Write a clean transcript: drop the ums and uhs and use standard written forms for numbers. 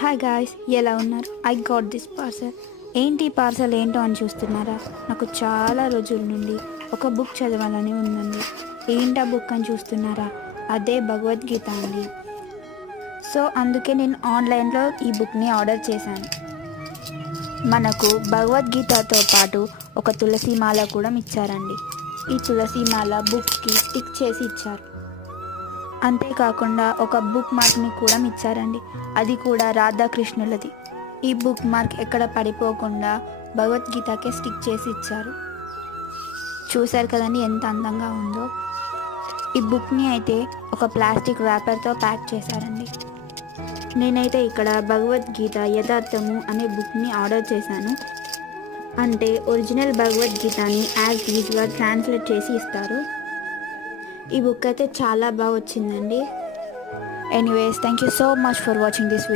Hi guys, ఎలా ఉన్నారు? I got this parcel. ఏంటి పార్సల్ ఏంటో అని చూస్తున్నారా? నాకు చాలా రోజుల నుండి ఒక బుక్ చదవాలని ఉందండి. ఏంటా బుక్ అని చూస్తున్నారా? అదే భగవద్గీత అండి. సో అందుకే నేను ఆన్లైన్లో ఈ బుక్ని ఆర్డర్ చేశాను. మనకు భగవద్గీతతో పాటు ఒక తులసి మాల కూడా ఇచ్చారండి. ఈ తులసి మాల బుక్కి స్టిక్ చేసి ఇచ్చారు. అంతేకాకుండా ఒక బుక్ మార్క్ని కూడా ఇచ్చారండి. అది కూడా రాధాకృష్ణులది. ఈ బుక్ మార్క్ ఎక్కడ పడిపోకుండా భగవద్గీతకే స్టిక్ చేసి ఇచ్చారు. చూశారు కదండి ఎంత అందంగా ఉందో. ఈ బుక్ని అయితే ఒక ప్లాస్టిక్ ర్యాపర్తో ప్యాక్ చేశారండి. నేనైతే ఇక్కడ భగవద్గీత యథార్థము అనే బుక్ని ఆర్డర్ చేశాను. అంటే ఒరిజినల్ భగవద్గీతని యాజ్ యూజువల్ ట్రాన్స్లేట్ చేసి ఇస్తారు. ఈ బుక్ అయితే చాలా బాగా వచ్చిందండి. Anyways, thank you so much for watching this video.